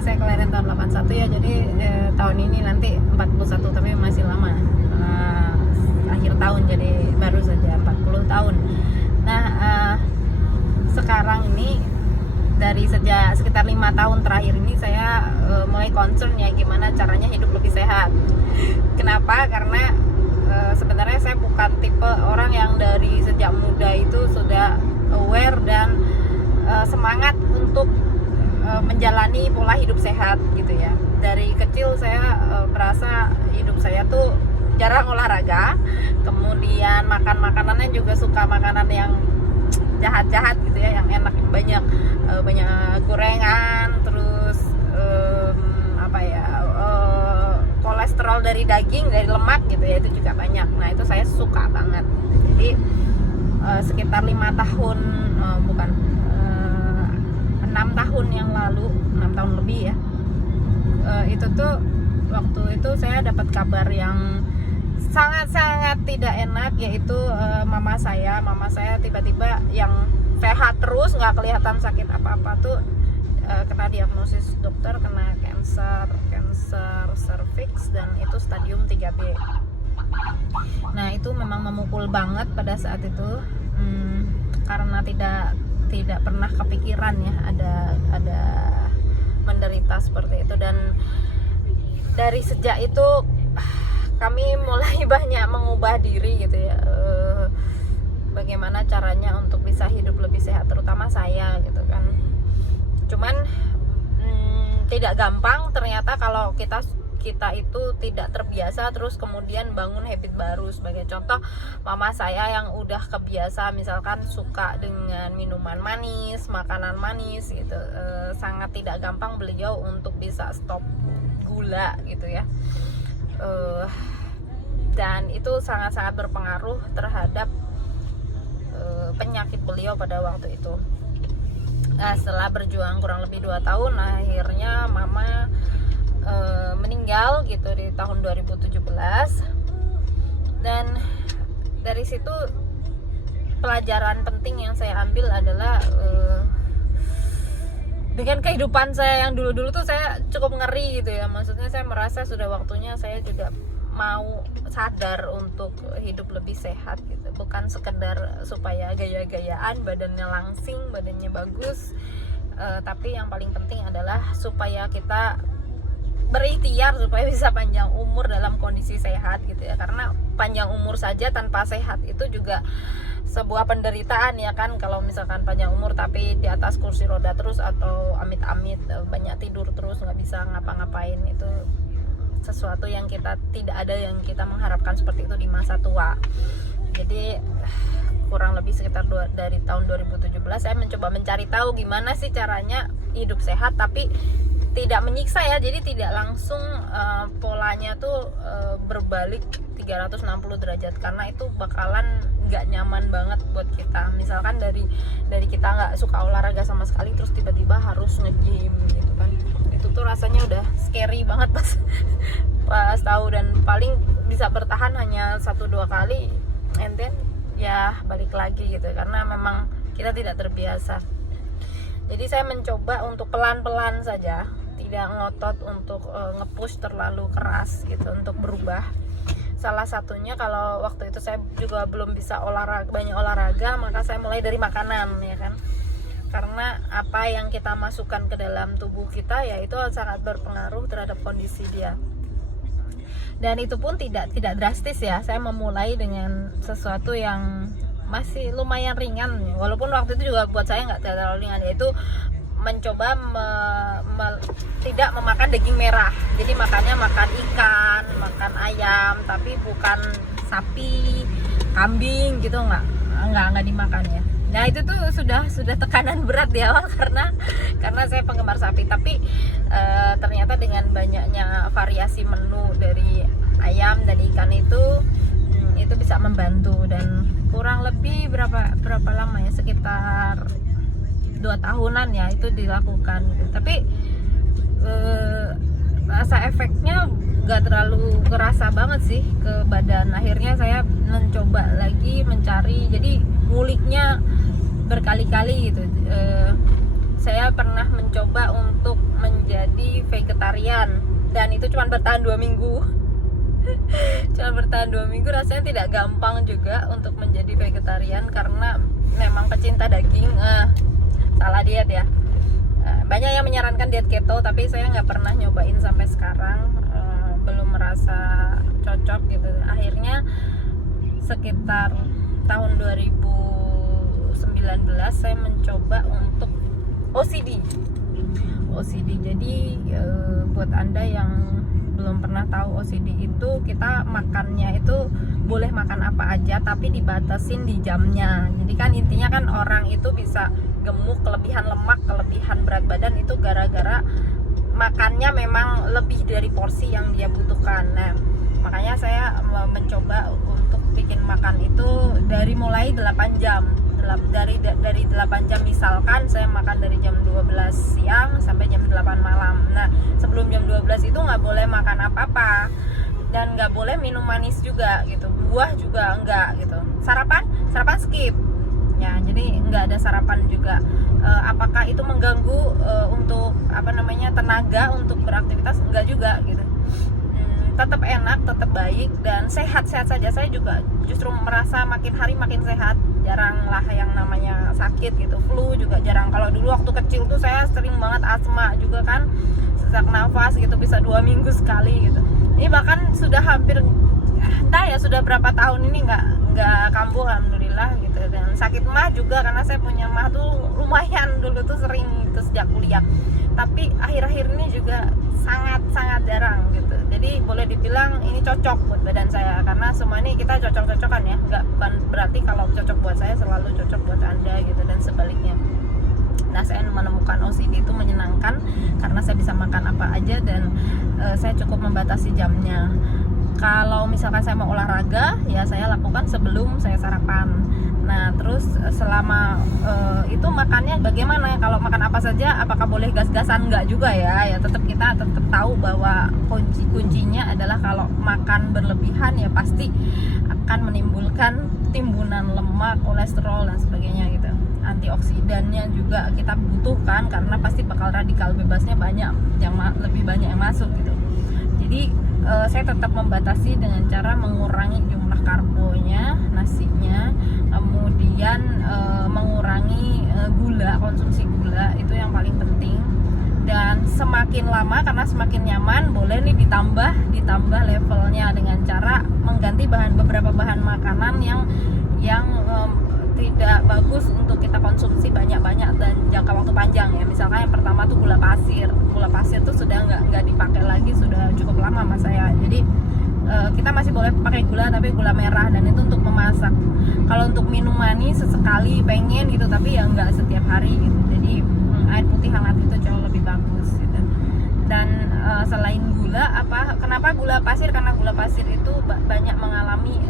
saya kelahiran tahun 81 ya, jadi tahun ini nanti 41, tapi masih lama. Akhir tahun, jadi baru saja 40 tahun. Nah, sekarang ini dari sekitar 5 tahun terakhir ini saya mulai concern ya gimana caranya hidup lebih sehat. Kenapa? Karena sebenarnya saya bukan tipe orang yang dari sejak muda itu sudah aware dan semangat untuk menjalani pola hidup sehat gitu ya. Dari kecil saya merasa hidup saya tuh jarang olahraga, kemudian makan makanannya juga suka makanan yang jahat-jahat gitu ya, yang enak, banyak gorengan, terus kolesterol dari daging, dari lemak gitu ya, itu juga banyak. Nah itu saya suka banget. Jadi sekitar 5 tahun, 6 tahun yang lalu, 6 tahun lebih ya, itu tuh waktu itu saya dapat kabar yang sangat-sangat tidak enak, yaitu mama saya tiba-tiba yang sehat terus, nggak kelihatan sakit apa-apa tuh kena diagnosis dokter, kena cancer cervix, dan itu stadium 3B. Nah itu memang memukul banget pada saat itu, karena tidak pernah kepikiran ya ada menderita seperti itu. Dan dari sejak itu kami mulai banyak mengubah diri gitu ya, bagaimana caranya untuk bisa hidup lebih sehat, terutama saya gitu kan. Cuman tidak gampang ternyata kalau kita itu tidak terbiasa terus kemudian bangun habit baru. Sebagai contoh, mama saya yang udah kebiasa misalkan suka dengan minuman manis, makanan manis gitu, sangat tidak gampang beliau untuk bisa stop gula gitu ya. Dan itu sangat-sangat berpengaruh terhadap penyakit beliau pada waktu itu. Nah, setelah berjuang kurang lebih 2 tahun, akhirnya mama meninggal gitu di tahun 2017. Dan dari situ pelajaran penting yang saya ambil adalah dengan kehidupan saya yang dulu-dulu tuh saya cukup ngeri gitu ya. Maksudnya saya merasa sudah waktunya saya juga mau sadar untuk hidup lebih sehat gitu, bukan sekedar supaya gaya-gayaan, badannya langsing, badannya bagus, tapi yang paling penting adalah supaya kita berikhtiar supaya bisa panjang umur dalam kondisi sehat gitu ya. Karena panjang umur saja tanpa sehat itu juga sebuah penderitaan ya kan. Kalau misalkan panjang umur tapi di atas kursi roda terus, atau amit-amit banyak tidur terus, nggak bisa ngapa-ngapain, itu sesuatu yang kita tidak ada yang kita mengharapkan seperti itu di masa tua. Jadi kurang lebih sekitar dari tahun 2017 saya mencoba mencari tahu gimana sih caranya hidup sehat tapi tidak menyiksa ya. Jadi tidak langsung polanya tuh berbalik 360 derajat, karena itu bakalan nggak nyaman banget buat kita. Misalkan dari kita nggak suka olahraga sama sekali terus tiba-tiba harus nge-gym gitu kan, itu tuh rasanya udah scary banget pas tahu, dan paling bisa bertahan hanya 1-2 kali and then ya balik lagi gitu, karena memang kita tidak terbiasa. Jadi saya mencoba untuk pelan-pelan saja, tidak ngotot untuk nge-push terlalu keras gitu untuk berubah. Salah satunya kalau waktu itu saya juga belum bisa banyak olahraga, maka saya mulai dari makanan ya kan. Karena apa yang kita masukkan ke dalam tubuh kita ya itu sangat berpengaruh terhadap kondisi dia. Dan itu pun tidak drastis ya. Saya memulai dengan sesuatu yang masih lumayan ringan, walaupun waktu itu juga buat saya nggak terlalu ringan, yaitu mencoba tidak memakan daging merah. Jadi makannya makan ikan, makan ayam, tapi bukan sapi, kambing gitu, nggak dimakan ya. Nah itu tuh sudah tekanan berat di awal karena saya penggemar sapi, tapi ternyata dengan banyaknya variasi menu dari ayam dan ikan itu bisa membantu. Dan kurang lebih berapa lama ya, sekitar 2 tahunan ya itu dilakukan gitu. Tapi rasa efeknya gak terlalu kerasa banget sih ke badan. Akhirnya saya mencoba lagi mencari, jadi nguliknya berkali-kali gitu. Saya pernah mencoba untuk menjadi vegetarian, dan itu cuma bertahan 2 minggu. Cuma bertahan 2 minggu, rasanya tidak gampang juga untuk menjadi vegetarian karena memang pecinta daging. Salah diet ya. Banyak yang menyarankan diet keto, tapi saya nggak pernah nyobain sampai sekarang, belum merasa cocok gitu. Akhirnya sekitar tahun 2019 saya mencoba untuk OCD. Jadi buat Anda yang belum pernah tahu, OCD itu kita makannya itu boleh makan apa aja tapi dibatasin di jamnya. Jadi kan intinya kan orang itu bisa gemuk, kelebihan lemak, kelebihan berat badan itu gara-gara makannya memang lebih dari porsi yang dia butuhkan. Nah, makanya saya mencoba untuk bikin makan itu dari mulai 8 jam. Dari 8 jam, misalkan saya makan dari jam 12 siang sampai jam 8 malam. Nah, sebelum jam 12 itu nggak boleh makan apa-apa dan nggak boleh minum manis juga gitu. Buah juga enggak gitu. Sarapan skip. Ya, jadi nggak ada sarapan juga. Apakah itu mengganggu untuk tenaga untuk beraktivitas? Enggak juga gitu. Tetap enak, tetap baik dan sehat-sehat saja. Saya juga justru merasa makin hari makin sehat. Jarang lah yang namanya sakit gitu. Flu juga jarang. Kalau dulu waktu kecil tuh saya sering banget asma juga kan, sesak nafas gitu, bisa 2 minggu sekali gitu. Ini bahkan sudah hampir sudah berapa tahun ini nggak kambuh, alhamdulillah gitu. Dan sakit mah juga karena saya punya mah tuh lumayan, dulu tuh sering gitu sejak kuliah. Tapi akhir-akhir ini juga sangat jarang gitu. Jadi boleh dibilang ini cocok buat badan saya, karena semua ini kita cocok-cocokan ya. Bukan berarti kalau cocok buat saya selalu cocok buat Anda gitu, dan sebaliknya. Nah, saya menemukan OCD itu menyenangkan karena saya bisa makan apa aja dan saya cukup membatasi jamnya. Kalau misalkan saya mau olahraga, ya saya lakukan sebelum saya sarapan. Nah, terus selama itu makannya bagaimana? Kalau makan apa saja, apakah boleh gas-gasan? Enggak juga ya. Ya kita tetap tahu bahwa kuncinya adalah kalau makan berlebihan ya pasti akan menimbulkan timbunan lemak, kolesterol dan sebagainya gitu. Antioksidannya juga kita butuhkan karena pasti bakal radikal bebasnya lebih banyak yang masuk gitu. Jadi saya tetap membatasi dengan cara mengurangi jumlah karbonya, nasinya, kemudian mengurangi konsumsi gula, itu yang paling penting. Dan semakin lama, karena semakin nyaman, boleh nih ditambah levelnya dengan cara mengganti beberapa bahan makanan yang tidak bagus untuk kita konsumsi banyak-banyak dan jangka waktu panjang ya. Misalkan yang pertama tuh gula pasir tuh sudah nggak dipakai lagi, sudah cukup lama sama saya. Jadi kita masih boleh pakai gula, tapi gula merah, dan itu untuk memasak. Kalau untuk minum manis sesekali pengen gitu, tapi ya nggak setiap hari gitu. Jadi air putih hangat itu jauh lebih bagus gitu. Dan selain gula, kenapa gula pasir? Karena gula pasir itu banyak mengalami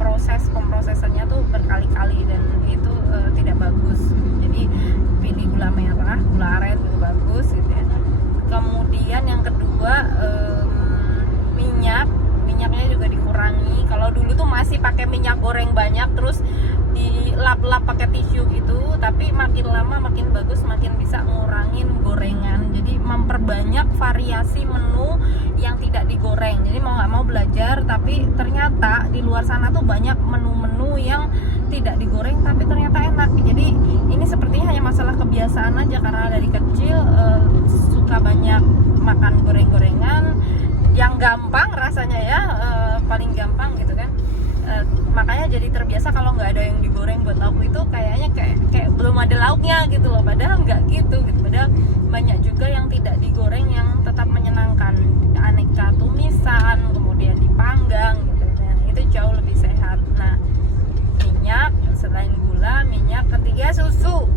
proses pemrosesannya tuh berkali-kali dan itu tidak bagus. Jadi pilih gula merah, gula aren itu bagus gitu ya. Kemudian yang kedua, minyaknya juga dikurangi. Kalau dulu tuh masih pakai minyak goreng banyak terus dilap-lap pakai tisu gitu, tapi makin lama makin bagus, makin bisa ngurangin gorengan. Jadi memperbanyak variasi menu yang tidak digoreng. Jadi mau nggak mau belajar, tapi ternyata di luar sana tuh banyak menu-menu yang tidak digoreng tapi ternyata enak. Jadi ini sepertinya hanya masalah kebiasaan aja, karena dari kecil suka banyak makan goreng-gorengan yang gampang rasanya ya, paling gampang gitu kan. Makanya jadi terbiasa kalau nggak ada yang digoreng buat lauk itu kayaknya kayak belum ada lauknya gitu loh, padahal nggak gitu. Padahal banyak juga yang tidak digoreng yang tetap menyenangkan, aneka tumisan, kemudian dipanggang gitu. Nah, itu jauh lebih sehat. Nah, minyak, selain gula, minyak. Ketiga, susu.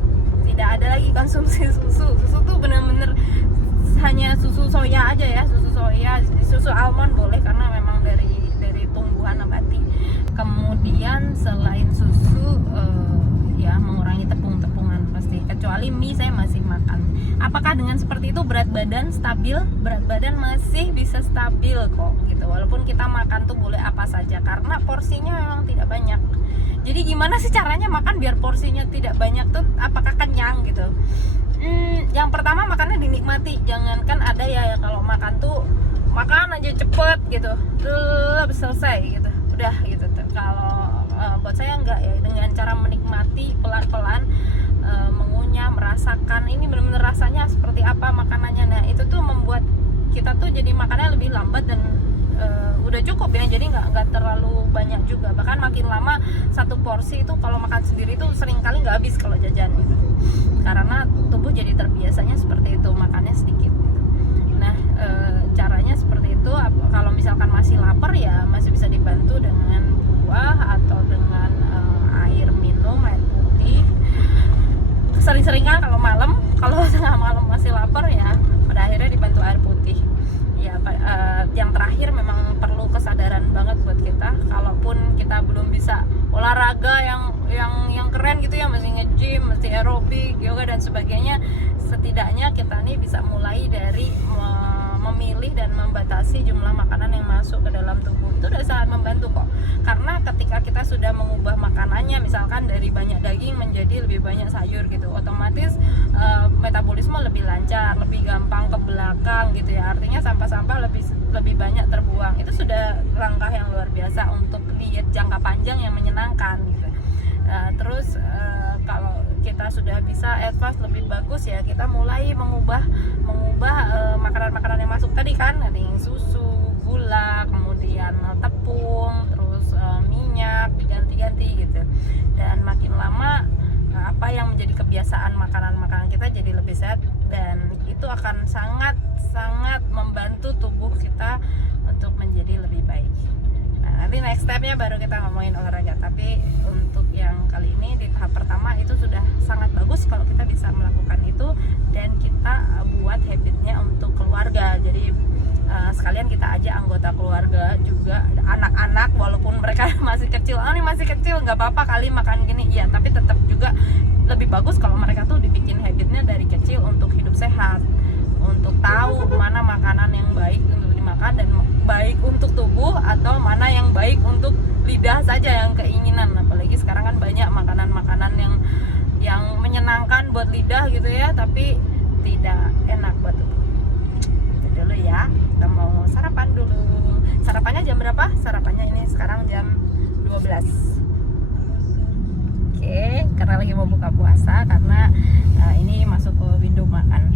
Tidak ada lagi konsumsi susu. Susu tuh bener-bener hanya susu soya aja ya, susu almond boleh karena memang dari tumbuhan nabati. Kemudian selain susu ya mengurangi tepung-tepungan pasti, kecuali mie saya masih makan. Apakah dengan seperti itu berat badan stabil? Berat badan masih bisa stabil kok gitu, walaupun kita makan tuh boleh apa saja karena porsinya memang tidak banyak. Jadi gimana sih caranya makan biar porsinya tidak banyak tuh, apakah kenyang gitu? Yang pertama makannya dinikmati. Jangankan ada ya kalau makan tuh makan aja cepet gitu, lebih selesai gitu, udah gitu. Kalau buat saya enggak ya, dengan cara menikmati pelan-pelan, mengunyah, merasakan ini benar-benar rasanya seperti apa makanannya. Nah itu tuh membuat kita tuh jadi makannya lebih lambat dan udah cukup ya, jadi nggak terlalu banyak juga. Bahkan makin lama satu porsi itu kalau makan sendiri tuh sering kali nggak habis kalau jajan gitu, karena tubuh jadi terbiasanya seperti itu, makannya sedikit. Nah caranya seperti itu. Kalau misalkan masih lapar ya masih bisa dibantu dengan buah atau dengan air minum, air putih. Sering-sering kan kalau tengah malam masih lapar ya pada akhirnya dibantu air putih ya. Yang terakhir memang perlu kesadaran banget buat kita. Kalaupun kita belum bisa olahraga yang keren gitu ya, mesti nge-gym, mesti aerobik, yoga dan sebagainya, setidaknya kita nih bisa mulai dari memilih dan membatasi jumlah makanan yang masuk ke dalam tubuh. Itu udah sangat membantu kok, karena ketika kita sudah mengubah makanannya misalkan dari banyak daging menjadi lebih banyak sayur gitu, otomatis metabolisme lebih lancar, lebih gampang ke belakang gitu ya. Artinya sampah-sampah lebih banyak terbuang. Itu sudah langkah yang luar biasa untuk diet jangka panjang yang menyenangkan gitu. Terus kalau kita sudah bisa advance lebih bagus ya, kita mulai mengubah makanan-makanan yang masuk tadi kan, ada yang susu, gula, kemudian tepung, terus minyak, diganti-ganti gitu. Dan makin lama apa yang menjadi kebiasaan makanan-makanan kita jadi lebih sehat, dan itu akan sangat membantu tubuh kita untuk menjadi lebih baik. Nah, nanti next stepnya baru kita ngomongin olahraga. Tapi untuk yang kali ini di tahap pertama itu sudah sangat bagus kalau kita bisa melakukan itu dan kita buat habitnya untuk keluarga. Jadi sekalian kita ajak anggota keluarga juga, anak-anak walaupun mereka masih kecil. Ini masih kecil nggak apa-apa kali makan gini, iya, tapi tetap juga lebih bagus kalau mereka tuh dibikin habitnya dari kecil untuk hidup sehat, untuk tahu mana makanan yang baik untuk dimakan dan baik untuk tubuh, atau mana yang baik untuk lidah saja yang keinginan. Apalagi sekarang kan banyak makanan-makanan yang menyenangkan buat lidah gitu ya, tapi tidak enak buat tubuh. Itu dulu ya, kita mau sarapan dulu. Sarapannya jam berapa? Sarapannya ini sekarang jam 12. Oke, karena lagi mau buka puasa, karena ini masuk ke window makan.